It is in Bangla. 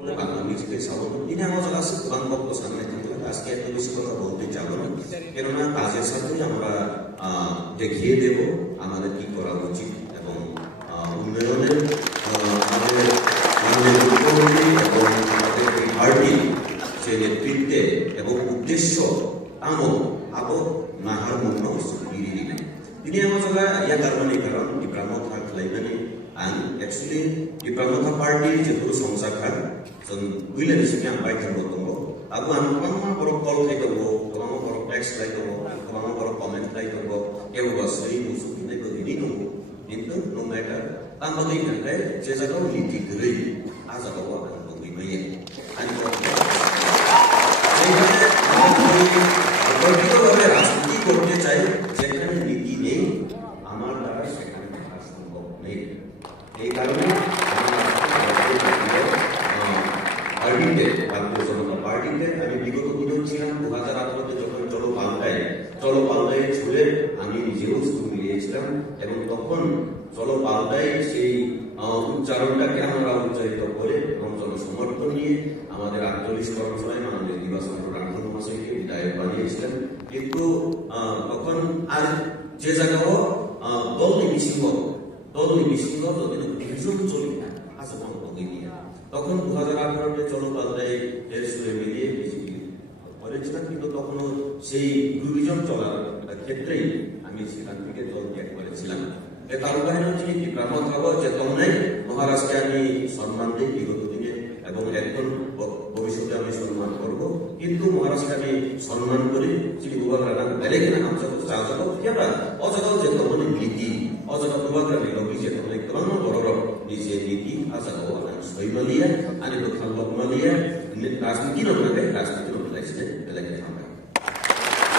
বাংলাদেশকে সাবন তিনি আমাদের কাছে কোরআন বক্তব্য সামনে থাকলে আজকে এত বেশি কথা বলতে যাব না, কেননা কাজের সাথে আমরা দেখিয়ে দেব আমাদের কি করা উচিত এবং উন্নয়নের আমাদের মুখ্যমন্ত্রী এবং আমাদের পার্টি যে নেতৃত্বে এবং উদ্দেশ্য আমল আবো নাহার মূল্য diri ini. Ini yang masalah ya karena ini karena di Pramotha Klaimani and actually di Pramotha Party je guru songsakan son wila di sini ambai terbo tunggu. Aku anu baru call kai tunggu, kamu baru text kai tunggu, kamu baru comment kai tunggu. Ya udah sering musuh ini begini nunggu. Itu no matter tanpa ini kan jasa kau liti geri asa kau akan tunggu ini. Anu kalau kita boleh rasmi করতে চাই যেখানে নীতি নেই আমার দ্বারা সেখানে থাকা সম্ভব নেই। এই কারণে পার্টিতে আমি বিগত দিনেও ছিলাম 2018-তে যখন চলো পাল্টায় ছুড়ে আমি নিজেও সুর মিলিয়েছিলাম এবং তখন চলো পাল্টায় সেই উচ্চারণটাকে আমরা উচ্চারিত করে এবং জনসমর্থন নিয়ে আমাদের 48 কর্মশালায় আমাদের দিবাসন রামধন মহাশয়কে বিধায়ক বানিয়েছিলেন। কিন্তু তখন আর যে জায়গাও দলনি মিশিং যদি ভীষণ চলি না আজ তখন 2018-তে চলো পাল্টায় এর সুরে মিলিয়ে বিজেপি করেছিলাম, কিন্তু তখনও সেই দুর্বিজন চলার ক্ষেত্রেই আমি সেখান থেকে দল ত্যাগ করেছিলাম। তার কারণ হচ্ছে কি ব্রাহ্মণ যে তমনাই মহারাষ্ট্রে আমি সম্মান দিই বিগত দিনে এবং একজন ভবিষ্যতে আমি সম্মান করব, কিন্তু মহারাষ্ট্রে আমি সম্মান করি শ্রী উবাগ্রানা বেলেগেনা আমসাକୁ ଚାହୁଁଛ କେବଳ ଅଜଗ ଯେତେବେଳେ ନୀତି ଅଜଗ ଉବାଗ୍ରାନି ଲଗି ଯେତେବେଳେ କ୍ରମ ବରର ନିଜେ ନୀତି ଆଶା ଶୈବଲିଆ ଆନି ଲୋକ ଲୋକମାଲିଆ ରାଜନୀତି ନଥାଏ ରାଜନୀତି ନଥାଏ